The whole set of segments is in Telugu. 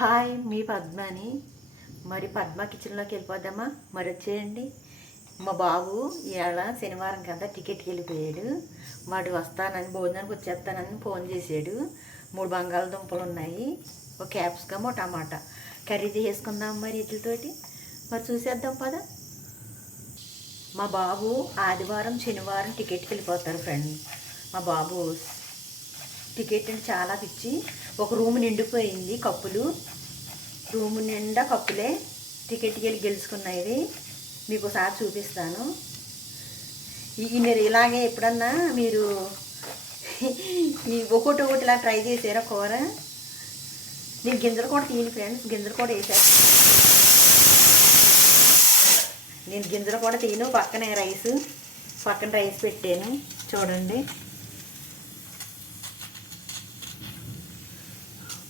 హాయ్ మీ పద్మని. మరి పద్మ కిచెన్లోకి వెళ్ళిపోదామా? మరి వచ్చేయండి. మా బాబు ఇవాళ శనివారం కదా టికెట్కి వెళ్ళిపోయాడు. వాడు వస్తానని భోజనానికి వచ్చేస్తానని ఫోన్ చేశాడు. మూడు బంగాళదుంపలు ఉన్నాయి ఒక క్యాప్సికమ్ ఒక టమాటా. కర్రీ చేసుకుందాం మరి వీటితోటి. మరి చూసేద్దాం పదా. మా బాబు ఆదివారం శనివారం టికెట్కి వెళ్ళిపోతారు ఫ్రెండ్ మా బాబు టికెట్ అని చాలా పిచ్చి. ఒక రూమ్ నిండిపోయింది కప్పులు. రూమ్ నిండా కప్పులే. టికెట్కి వెళ్ళి గెలుచుకున్నాయి మీకు ఒకసారి చూపిస్తాను. మీరు ఇలాగే ఎప్పుడన్నా మీరు ఈ ఒకటి ఒకటి ఇలా ట్రై చేసారా కూర? నేను గింజలు కూడా తీయను ఫ్రెండ్స్. గింజలు కూడా వేసాను నేను గింజలు కూడా తీయను. పక్కనే రైస్. పక్కన రైస్ పెట్టాను. చూడండి.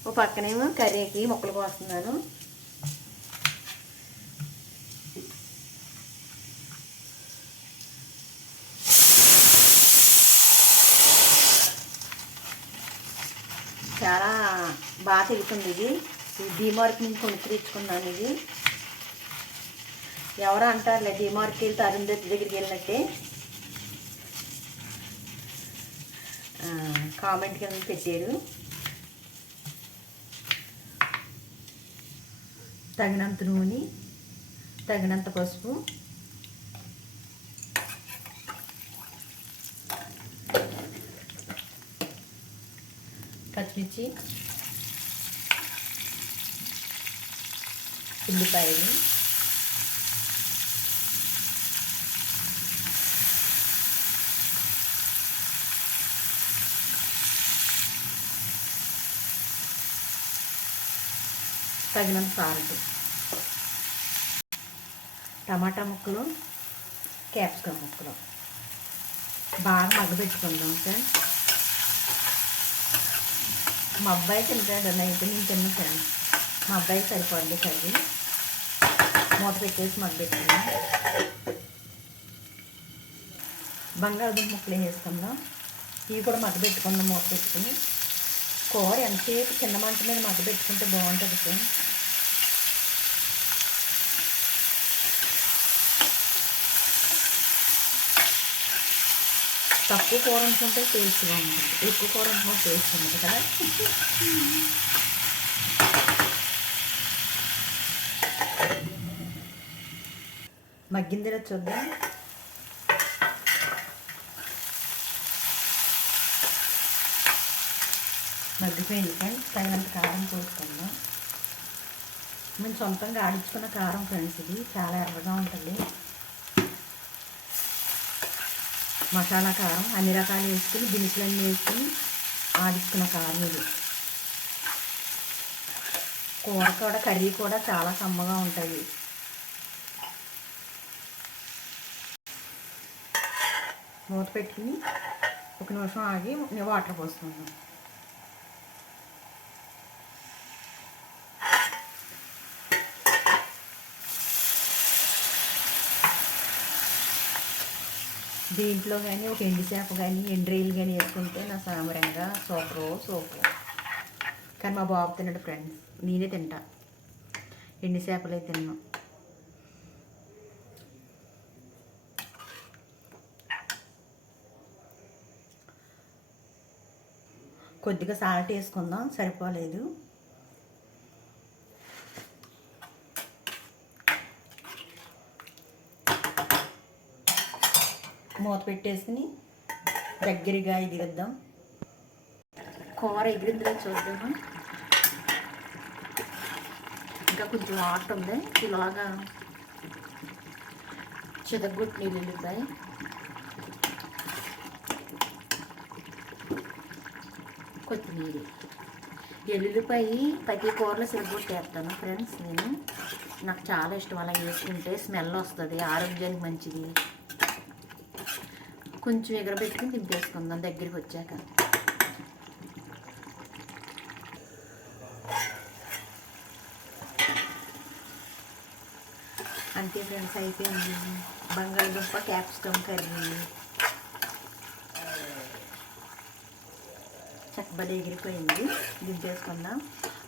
ఓ పక్కనేమో కర్రీకి ముక్కలు కోస్తున్నాను. చాలా బాగా తిరుగుతుంది ఇది. డిమార్క్ నుంచి కొనుక్కు తెచ్చుకున్నాను ఇది. ఎవరు అంటారులే డిమార్క్కి వెళ్తే అరుంధతి దగ్గరికి వెళ్ళినట్టే. కామెంట్ కింద పెట్టారు? తగినంత నూనె తగినంత పసుపు. పచ్చిమిర్చి. ఉల్లిపాయలు. తగినంత సాల్ట్. టమాటా ముక్కలు క్యాప్సికమ్ ముక్కలు. బాగా మగ్గబెట్టుకుందాం సార్ మా అబ్బాయి తింటాడు అయితే నేను తిన్నా సార్ మా అబ్బాయి సరిపడి కర్రీ. మూత పెట్టేసి మగ్గబెట్టుకుందాం బంగాళదుంప ముక్కలు వేసుకుందాం. ఇవి కూడా మగ్గబెట్టుకుందాం మూత పెట్టుకుని. కూర ఎంతసేపు చిన్న మంట మీద మగ్గ పెట్టుకుంటే బాగుంటుంది సార్ తక్కువ కూర అనుకుంటే టేస్ట్గా ఉంటుంది ఎక్కువ కూర అనుకుంటే టేస్ట్ ఉంటుంది కదా. మగ్గిందిరా చూద్దాం. మగ్గిపోయింది ఫ్రెండ్స్ తగినంత కారం పోసుకుందాం మేము సొంతంగా ఆడించుకున్న కారం ఫ్రెండ్స్ ఇది. చాలా ఎర్రగా ఉంటుంది. మసాలా కారం అన్ని రకాలు వేసుకుని దినుసులన్నీ వేసుకుని ఆడించుకున్న కారం ఇది. కూర కూడా కర్రీ కూడా చాలా కమ్మగా ఉంటుంది. మూత పెట్టుకుని ఒక నిమిషం ఆగి వాటర్ పోసుకుందాం దీంట్లో కానీ ఒక ఎండి చేప కానీ ఎండ్రీలు కానీ వేసుకుంటే నా సామరంగా సూపరు సూపర్. కానీ మా బాబు తిన్నాడు ఫ్రెండ్స్ నేనే తింటా. ఎండి చేపలే తిన్నాం. కొద్దిగా సాల్ట్ వేసుకుందాం సరిపోలేదు. మూత పెట్టేసుకుని దగ్గరగా ఎదిగిద్దాం కూర ఎగిరిందిలో చూద్దాము. ఇంకా కొంచెం వాటర్ ఉంది. ఇలాగా చిదగొట్టు నీళ్ళు వెళ్ళిపోయి కొత్తిమీర. ఎల్లుల్లిపాయ ప్రతి కూరలో సిరగొట్టేస్తాను ఫ్రెండ్స్ నేను. నాకు చాలా ఇష్టం అలా వేసుకుంటే స్మెల్ వస్తుంది. ఆరోగ్యానికి మంచిది. కొంచెం ఎగరబెట్టుకుని దింపేసుకుందాం దగ్గరికి వచ్చాక. అంతే ఫ్రెండ్స్ అయిపోయింది. బంగాళదుంప క్యాప్సికమ్ కర్రీ. చక్కబడి ఎగిరిపోయింది. దింపేసుకుందాం.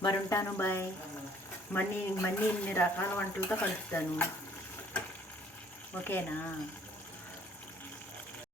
మరి ఉంటాను బాయ్. మళ్ళీ మళ్ళీ ఇన్ని రకాల వంటలతో కలుపుతాను. ఓకేనా?